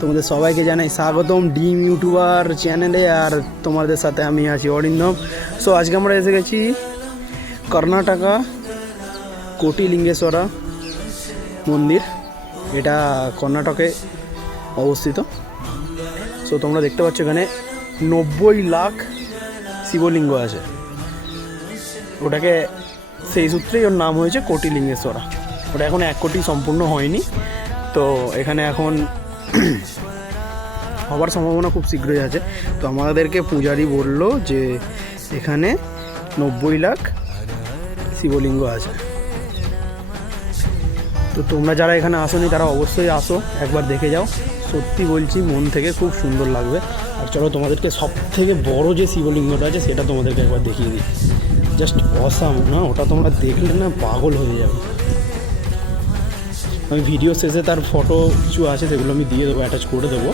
তোমাদের সবাইকে জানাই স্বাগতম ডিম ইউটিউবার চ্যানেলে। আর তোমাদের সাথে আমি আছি অরিন্দম। সো আজকে আমরা এসে গেছি কর্ণাটকা কোটিলিঙ্গেশ্বরা মন্দির। এটা কর্ণাটকে অবস্থিত। সো তোমরা দেখতে পাচ্ছ এখানে 90 লাখ শিবলিঙ্গ আছে। ওটাকে সেই সূত্রেই ওর নাম হয়েছে কোটিলিঙ্গেশ্বরা। ওটা এখন 1 কোটি সম্পূর্ণ হয়নি, তো এখানে এখন হওয়ার সম্ভাবনা খুব শীঘ্রই আছে। তো আমাদেরকে পূজারি বলল যে এখানে 90 লাখ শিবলিঙ্গ আছে। তো তোমরা যারা এখানে আসোনি তারা অবশ্যই আসো, একবার দেখে যাও। সত্যি বলছি, মন থেকে খুব সুন্দর লাগবে। আর চলো তোমাদেরকে সব থেকে বড় যে শিবলিঙ্গটা আছে সেটা তোমাদেরকে একবার দেখিয়ে দিই। জাস্ট অসাম না, ওটা তোমরা দেখলে না পাগল হয়ে যাবে। আমি ভিডিও শেষে তার ফটো কিছু আছে সেগুলো আমি দিয়ে দেবো, অ্যাটাচ করে দেবো।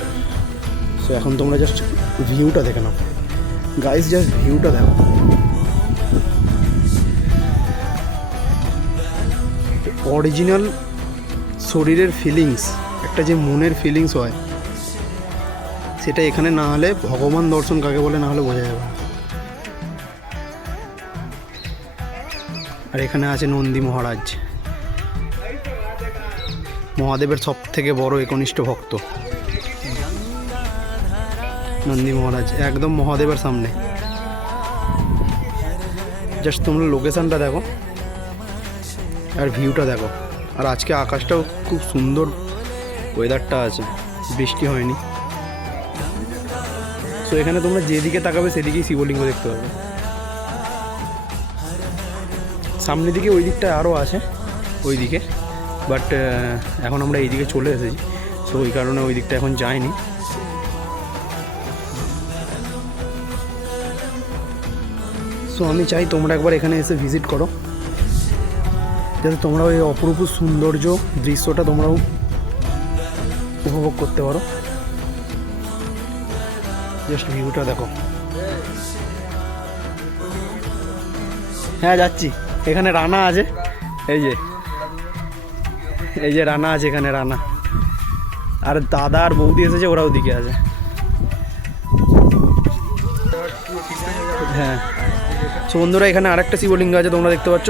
সো এখন তোমরা জাস্ট ভিউটা দেখে নাও গাইস, জাস্ট ভিউটা দেখো। অরিজিনাল শরীরের ফিলিংস, একটা যে মনের ফিলিংস হয় সেটা এখানে না হলে ভগবান দর্শন কাকে বলে না হলে বোঝা যাবে না। আর এখানে আছে নন্দী মহারাজ, মহাদেবের সব থেকে বড় একনিষ্ঠ ভক্ত। নন্দী মহারাজ একদম মহাদেবের সামনে। জাস্ট তোমরা লোকেশনটা দেখো আর ভিউটা দেখো। আর আজকে আকাশটাও খুব সুন্দর, ওয়েদারটা আছে, বৃষ্টি হয়নি। তো এখানে তোমরা যেদিকে তাকাবে সেদিকেই শিবলিঙ্গ দেখতে পাবে। সামনের দিকে ওই দিকটা আরও আছে, ওই দিকে, বাট এখন আমরা এই দিকে চলে এসেছি। সো ওই কারণে ওই দিকটা এখন যাইনি। সো আমি চাই তোমরা একবার এখানে এসে ভিজিট করো, যাতে তোমরা ওই অপরূপ সৌন্দর্য দৃশ্যটা তোমরাও উপভোগ করতে পারো। জাস্ট ভিউটা দেখো। হ্যাঁ যাচ্ছি, এখানে রানা আছে, এই যে রানা আছে এখানে, রানা আর দাদা আর বৌদি এসেছে, ওরা ওদিকে আছে। হ্যাঁ, সো বন্ধুরা এখানে আরেকটা শিবলিঙ্গ আছে তোমরা দেখতে পাচ্ছ,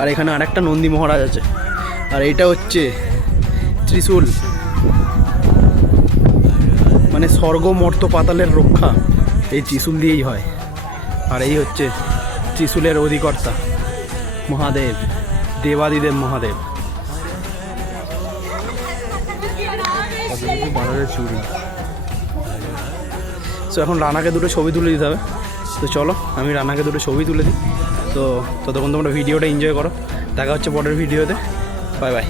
আর এখানে আরেকটা নন্দী মহারাজ আছে। আর এইটা হচ্ছে ত্রিশূল, মানে স্বর্গ মর্ত পাতালের রক্ষা এই ত্রিশূল দিয়েই হয়। আর এই হচ্ছে ত্রিশূলের অধিকর্তা মহাদেব, দেবাদিদেব মহাদেব। সো এখন রানাকে দুটো ছবি তুলে দিতে হবে। তো চলো আমি রানাকে দুটো ছবি তুলে দিই। তো ততক্ষণ তোমরা ভিডিওটা এনজয় করো। দেখা হচ্ছে পরের ভিডিওতে। Bye bye.